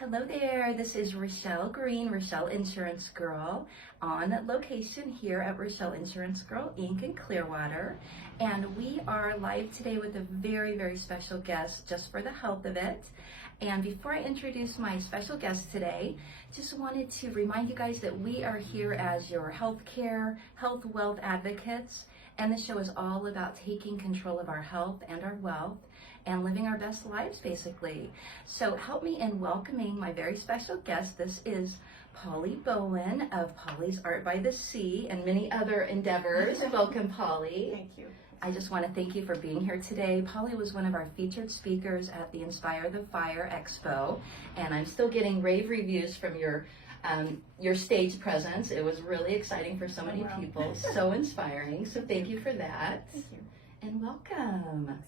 Hello there, this is Rochelle Green, Rochelle Insurance Girl, on location here at Rochelle Insurance Girl Inc. in Clearwater. And we are live today with a very, very special guest just for the health of it. And before I introduce my special guest today, just wanted to remind you guys that we are here as your healthcare, health wealth advocates. And the show is all about taking control of our health and our wealth and living our best lives, basically. So help me in welcoming my very special guest. This is Paulie Bowen of Paulie's Art by the Sea and many other endeavors. Welcome, Paulie. Thank you. I just want to thank you for being here today. Paulie was one of our featured speakers at the Inspire the Fire Expo, and I'm still getting rave reviews from your stage presence. It was really exciting for so many people, so inspiring. So thank you for that. Thank you. And welcome.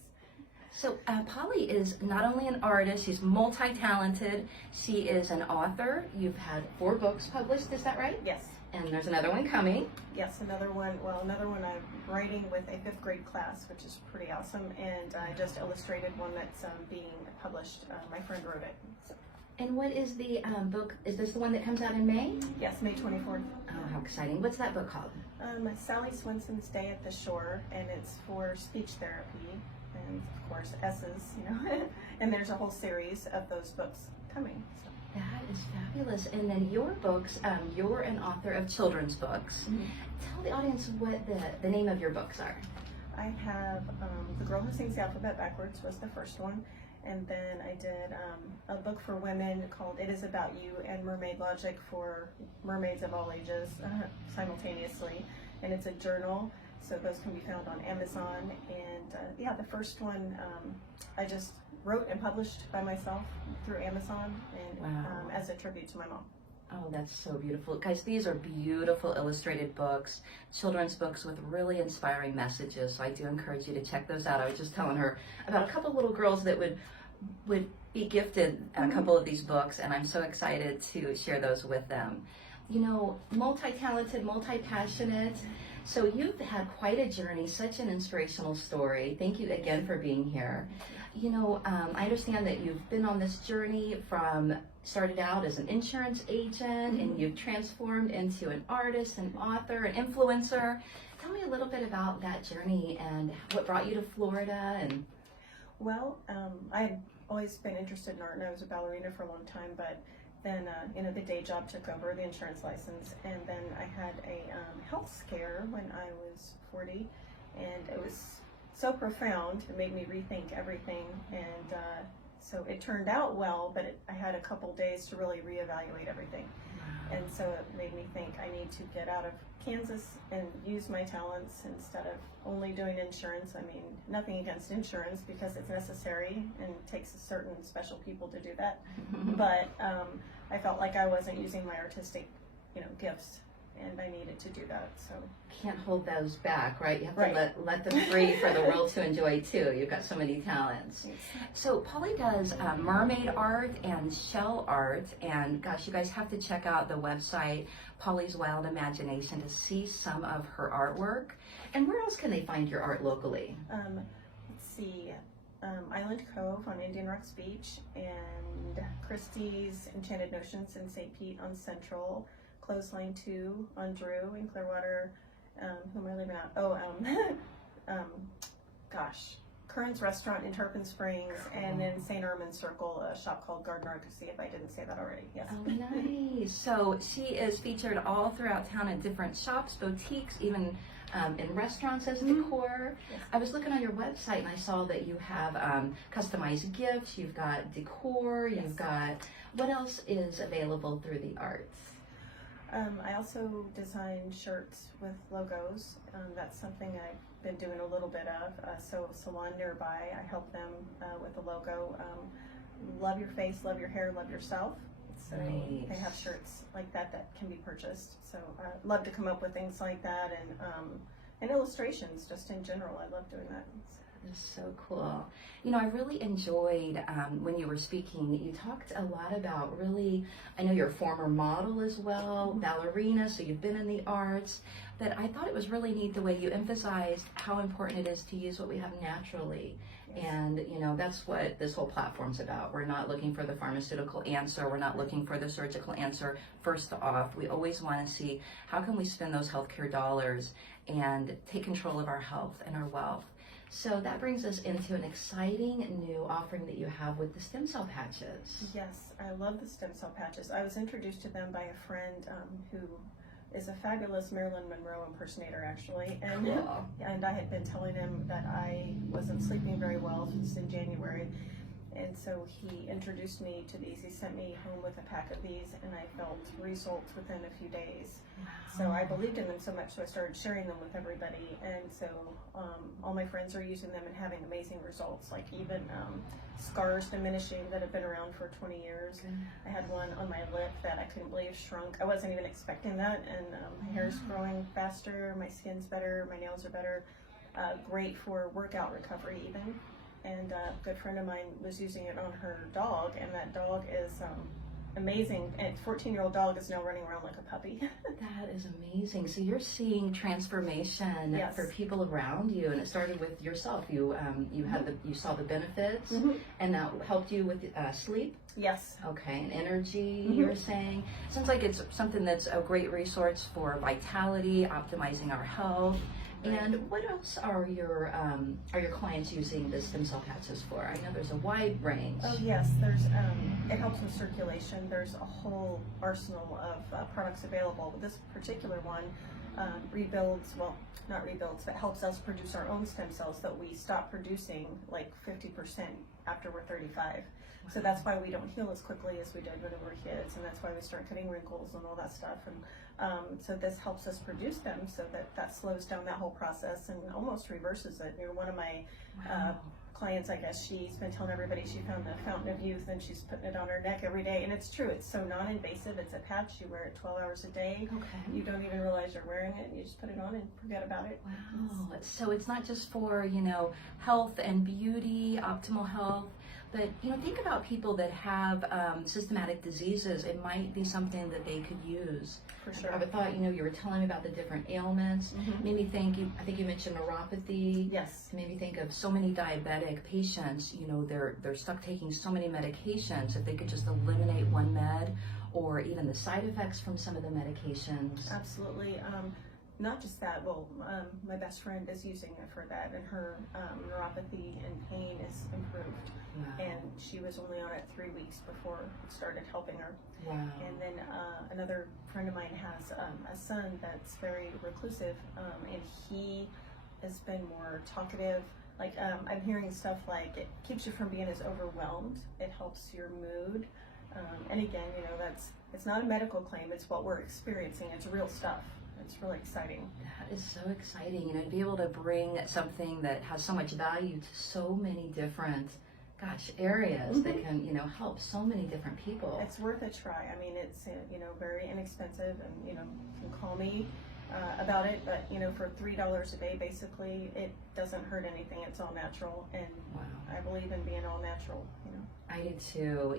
So Paulie is not only an artist, she's multi-talented. She is an author. You've had 4 books published, is that right? Yes. And there's another one coming. Yes, another one. Well, another one I'm writing with a 5th grade class, which is pretty awesome. And I just illustrated one that's being published. My friend wrote it. So. And what is the book? Is this the one that comes out in May? Yes, May 24th. Oh, how exciting. What's that book called? Sally Swenson's Day at the Shore, and it's for speech therapy. And of course, S's, and there's a whole series of those books coming. So. That is fabulous. And then your books, you're an author of children's books. Mm-hmm. Tell the audience what the name of your books are. I have The Girl Who Sings the Alphabet Backwards was the first one. And then I did a book for women called It Is About You and Mermaid Logic for mermaids of all ages simultaneously. And it's a journal, so those can be found on Amazon. And the first one I just wrote and published by myself through Amazon and as a tribute to my mom. Oh, that's so beautiful. Guys, these are beautiful illustrated books, children's books with really inspiring messages. So I do encourage you to check those out. I was just telling her about a couple of little girls that would be gifted a couple of these books, and I'm so excited to share those with them. Multi-talented, multi-passionate. So you've had quite a journey, such an inspirational story. Thank you again for being here. I understand that you've been on this journey started out as an insurance agent, and you've transformed into an artist, an author, an influencer. Tell me a little bit about that journey and what brought you to Florida. Well, I had always been interested in art, and I was a ballerina for a long time, but then the day job took over the insurance license, and then I had a health scare when I was 40, and it was so profound. It made me rethink everything, and so it turned out well, but I had a couple days to really reevaluate everything. And so it made me think I need to get out of Kansas and use my talents instead of only doing insurance. I mean, nothing against insurance because it's necessary and it takes certain special people to do that. But I felt like I wasn't using my artistic, gifts, and I needed to do that. So can't hold those back, right? You have to let them free for the world to enjoy too. You've got so many talents. So Paulie does mermaid art and shell art, and gosh, you guys have to check out the website Paulie's Wild Imagination to see some of her artwork. And where else can they find your art locally? Let's see. Island Cove on Indian Rocks Beach, and Christie's Enchanted Notions in St. Pete on Central, Clothesline 2 on Drew in Clearwater. Who am I leaving out? Current's Restaurant in Tarpon Springs, and then St. Armand's Circle, a shop called Garden Artisty, if I didn't say that already. Yes. Oh, nice. So she is featured all throughout town in different shops, boutiques, even in restaurants as decor. Yes. I was looking on your website and I saw that you have customized gifts, you've got decor, you've got, what else is available through the arts? I also design shirts with logos. That's something I've been doing a little bit of. So salon nearby, I help them with a logo. Love your face, love your hair, love yourself. So nice. They have shirts like that can be purchased. So I love to come up with things like that, and illustrations just in general. I love doing that. That's so cool. I really enjoyed when you were speaking, you talked a lot about really, I know you're a former model as well, ballerina, so you've been in the arts, but I thought it was really neat the way you emphasized how important it is to use what we have naturally And, that's what this whole platform's about. We're not looking for the pharmaceutical answer. We're not looking for the surgical answer. First off, we always want to see how can we spend those healthcare dollars and take control of our health and our wealth. So that brings us into an exciting new offering that you have with the stem cell patches. Yes, I love the stem cell patches. I was introduced to them by a friend who is a fabulous Marilyn Monroe impersonator, actually. And, Cool. and I had been telling him that I wasn't sleeping very well since in January. And so he introduced me to these. He sent me home with a pack of these, and I felt results within a few days. Wow. So I believed in them so much, so I started sharing them with everybody. And so all my friends are using them and having amazing results, like even scars diminishing that have been around for 20 years. Good. I had one on my lip that I couldn't believe shrunk. I wasn't even expecting that, and my hair's growing faster, my skin's better, my nails are better. Great for workout recovery even. And a good friend of mine was using it on her dog, and that dog is amazing. And 14-year-old dog is now running around like a puppy. That is amazing. So you're seeing transformation Yes. for people around you, and it started with yourself. You you saw the benefits, and that helped you with sleep. Yes. Okay, and energy. You were saying sounds like it's something that's a great resource for vitality, optimizing our health. And what else are your clients using the stem cell patches for? I know there's a wide range. Oh yes, there's it helps with circulation. There's a whole arsenal of products available. This particular one rebuilds, well, not rebuilds, but helps us produce our own stem cells that we stop producing like 50% after we're 35. So that's why we don't heal as quickly as we did when we were kids, and that's why we start getting wrinkles and all that stuff. And so this helps us produce them, so that slows down that whole process and almost reverses it. One of my clients, I guess, she's been telling everybody she found the fountain of youth, and she's putting it on her neck every day. And it's true. It's so non-invasive. It's a patch. You wear it 12 hours a day. Okay. You don't even realize you're wearing it. You just put it on and forget about it. Wow. So it's not just for, health and beauty, optimal health, but, think about people that have systematic diseases. It might be something that they could use. For sure. I would thought, you were telling me about the different ailments. Made me think, I think you mentioned neuropathy. Yes. Made me think of so many diabetic patients, they're stuck taking so many medications. If they could just eliminate one med, or even the side effects from some of the medications. Absolutely. Not just that, well, my best friend is using it for that, and her neuropathy and pain is improved. Wow. And she was only on it 3 weeks before it started helping her. Wow. And then another friend of mine has a son that's very reclusive, and he has been more talkative. Like I'm hearing stuff like it keeps you from being as overwhelmed. It helps your mood. And again, it's not a medical claim. It's what we're experiencing. It's real stuff. It's really exciting. That is so exciting, to be able to bring something that has so much value to so many different, areas that can, help so many different people. It's worth a try. I mean, it's, very inexpensive, and, you can call me about it, but, for $3 a day, basically, it doesn't hurt anything. It's all natural, and Wow. I believe in being all natural, I do too.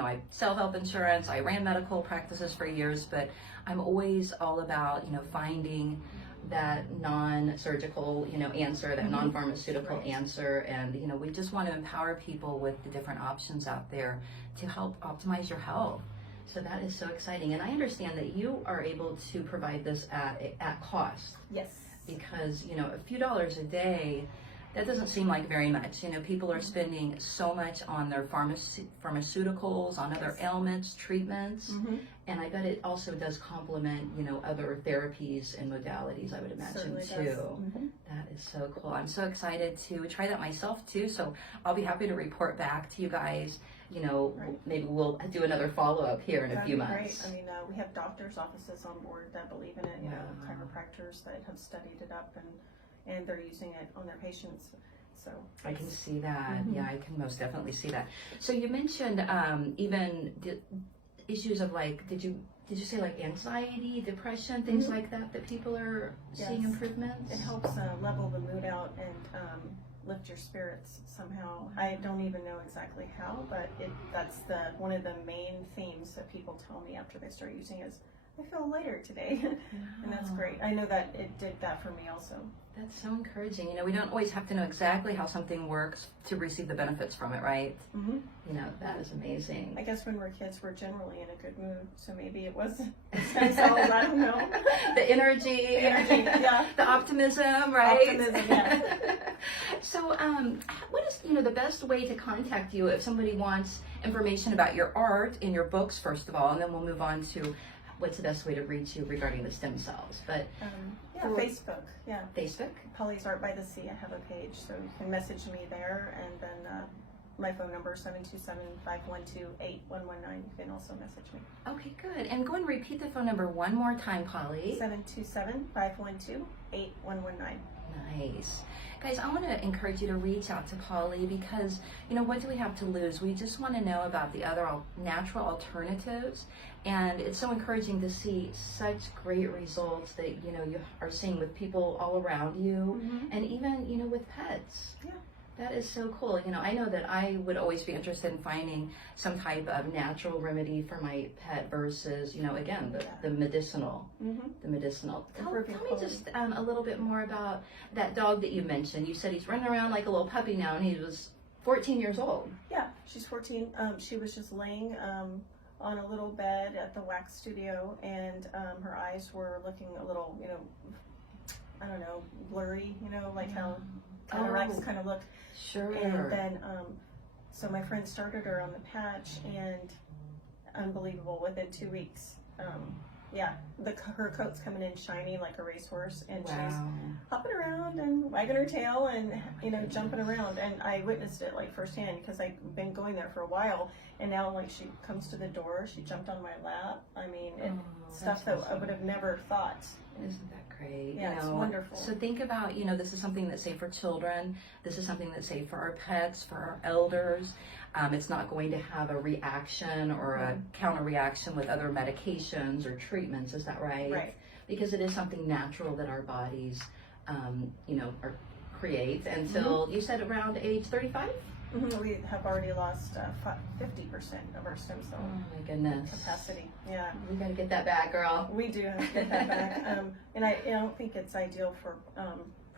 I sell health insurance. I ran medical practices for years, but I'm always all about, finding that non-surgical, answer, that non-pharmaceutical answer. And, we just want to empower people with the different options out there to help optimize your health. So that is so exciting. And I understand that you are able to provide this at cost. Yes. Because, a few dollars a day, that doesn't seem like very much. People are spending so much on their pharmaceuticals, on other ailments, treatments, and I bet it also does complement, other therapies and modalities, I would imagine, too. That is so cool. I'm so excited to try that myself, too, so I'll be happy to report back to you guys. Maybe we'll do another follow-up here in a few months. Great. I mean, we have doctors' offices on board that believe in it, chiropractors that have studied it up, and they're using it on their patients. So I can see that. Yeah, I can most definitely see that. So you mentioned even issues of did you say anxiety, depression, things like that people are seeing improvements? It helps level the mood out and lift your spirits somehow. I don't even know exactly how, but that's one of the main themes that people tell me after they start using it is I feel lighter today. And that's great. I know that it did that for me also. That's so encouraging. You know, we don't always have to know exactly how something works to receive the benefits from it, right? Mm-hmm. You know, that is amazing. I guess when we're kids, we're generally in a good mood, so maybe it was stem cells, I don't know. The energy, yeah. the optimism, right? Optimism, yeah. So, what is, the best way to contact you if somebody wants information about your art and your books, first of all, and then we'll move on to what's the best way to reach you regarding the stem cells? But Facebook, yeah. Facebook? Paulee's Art by the Sea, I have a page, so you can message me there, and then my phone number is 727-512-8119. You can also message me. Okay, good. And go and repeat the phone number one more time, Paulie. 727-512-8119. Nice. Guys, I want to encourage you to reach out to Paulie because, what do we have to lose? We just want to know about the other natural alternatives. And it's so encouraging to see such great results that, you are seeing with people all around you and even, with pets. Yeah. That is so cool. I know that I would always be interested in finding some type of natural remedy for my pet versus, again, the medicinal. The medicinal. Tell me just a little bit more about that dog that you mentioned. You said he's running around like a little puppy now, and he was 14 years old. Yeah, she's 14. She was just laying on a little bed at the wax studio, and her eyes were looking a little, I don't know, blurry, like how cataracts kind of look. Sure. And then, so my friend started her on the patch, and unbelievable, within 2 weeks, her coat's coming in shiny like a racehorse, and she's hopping around and wagging her tail and, jumping around. And I witnessed it like firsthand because I've been going there for a while, and now like she comes to the door, she jumped on my lap. I mean, stuff that I would have never thought. Isn't that great? Yeah, it's wonderful. So think about, this is something that's safe for children. This is something that's safe for our pets, for our elders. It's not going to have a reaction or a counter reaction with other medications or treatments. Is that right? Right. Because it is something natural that our bodies, create until you said around age 35. We have already lost 50% of our stem cell Oh my goodness. capacity. Yeah. We got to get that back, girl. We do have to get that back. And I don't think it's ideal for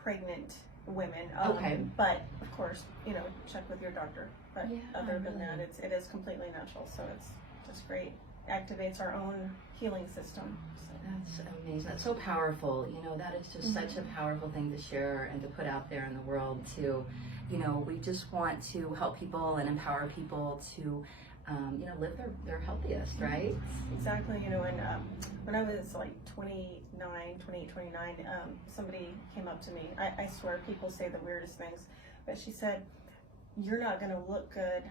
pregnant women. Okay. But of course, check with your doctor. But other than really. that, it is completely natural. So it's just great. Activates our own healing system. So. That's amazing. That's so powerful. That is just such a powerful thing to share and to put out there in the world to, we just want to help people and empower people to, live their healthiest, right? Exactly. And when I was like 28, 29, somebody came up to me. I swear people say the weirdest things, but she said, "You're not going to look good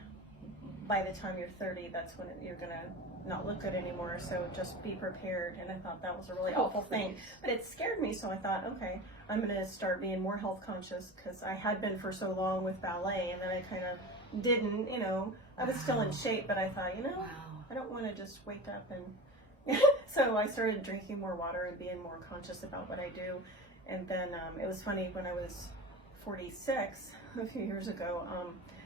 by the time you're 30. That's when you're going to not look good anymore. So just be prepared." And I thought that was a really awful thing, but it scared me. So I thought, okay, I'm going to start being more health conscious because I had been for so long with ballet, and then I kind of didn't. I was still in shape, but I thought, I don't want to just wake up and. So I started drinking more water and being more conscious about what I do. And then it was funny, when I was 46 a few years ago,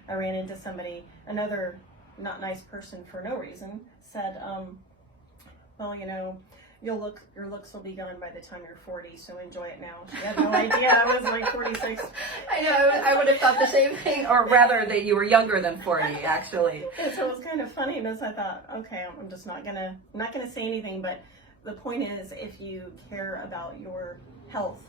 I ran into somebody, another not nice person for no reason, said, well, your looks will be gone by the time you're 40, so enjoy it now. She had no idea I was like 46. I know, I would have thought the same thing, or rather that you were younger than 40, actually. And so it was kind of funny because I thought, okay, I'm just not gonna say anything, but the point is, if you care about your health,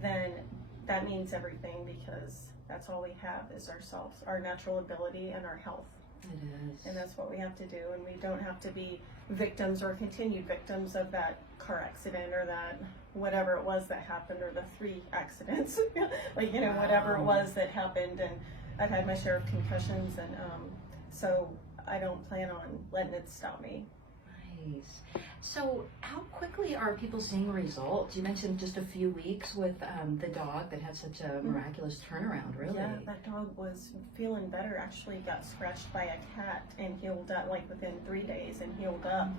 then that means everything, because that's all we have is ourselves, our natural ability and our health. It is. And that's what we have to do, and we don't have to be victims or continued victims of that car accident or that whatever it was that happened, or the 3 accidents, like, whatever it was that happened. And I've had my share of concussions, and so I don't plan on letting it stop me. Nice. So how quickly are people seeing results? You mentioned just a few weeks with the dog that had such a miraculous turnaround, really. Yeah, that dog was feeling better. Actually got scratched by a cat and healed up like within 3 days, and healed up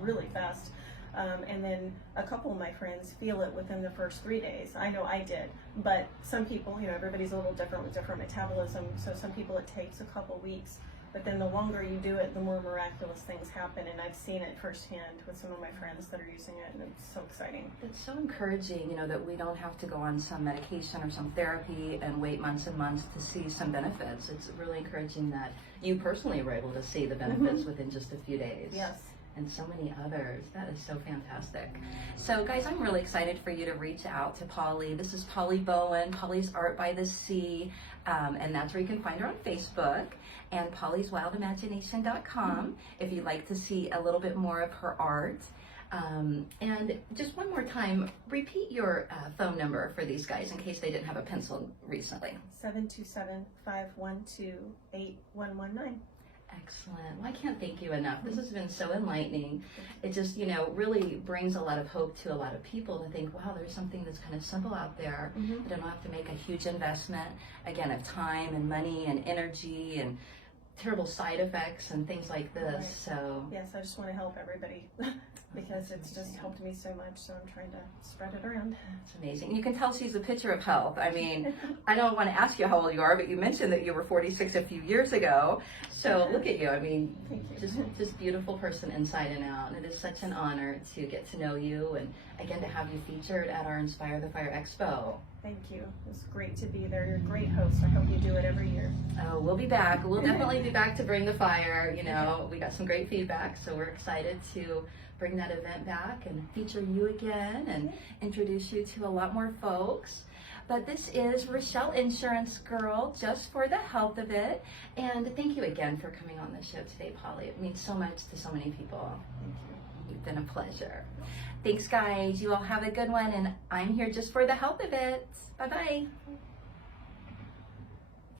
really fast. And then a couple of my friends feel it within the first 3 days. I know I did, but some people, everybody's a little different with different metabolism. So some people it takes a couple weeks. But then the longer you do it, the more miraculous things happen. And I've seen it firsthand with some of my friends that are using it, and it's so exciting. It's so encouraging, that we don't have to go on some medication or some therapy and wait months and months to see some benefits. It's really encouraging that you personally were able to see the benefits within just a few days. Yes. And so many others. That is so fantastic. So guys, I'm really excited for you to reach out to Paulie. This is Paulie Bowen, Paulie's Art by the Sea, and that's where you can find her on Facebook, and paulieswildimagination.com if you'd like to see a little bit more of her art. And just one more time, repeat your phone number for these guys in case they didn't have a pencil recently. 727-512-8119. Excellent. Well, I can't thank you enough. This has been so enlightening. It just, really brings a lot of hope to a lot of people to think, wow, there's something that's kind of simple out there. I don't have to make a huge investment, again, of time and money and energy and terrible side effects and things like this. Right. So yes, I just want to help everybody because it's just helped me so much. So I'm trying to spread it around. it's amazing. You can tell she's a picture of health. I mean, I don't want to ask you how old you are, but you mentioned that you were 46 a few years ago. So look at you. I mean, Thank you. just beautiful person inside and out. And it is such an honor to get to know you and again to have you featured at our Inspire the Fire Expo. Thank you. It's great to be there. You're a great host. I hope you do it every year. Oh, we'll be back. We'll definitely be back to bring the fire. We got some great feedback, so we're excited to bring that event back and feature you again and introduce you to a lot more folks. But this is Rochelle Insurance Girl, just for the health of it. And thank you again for coming on the show today, Paulie. It means so much to so many people. Thank you. You've been a pleasure. Thanks, guys. You all have a good one, and I'm here just for the health of it. Bye-bye.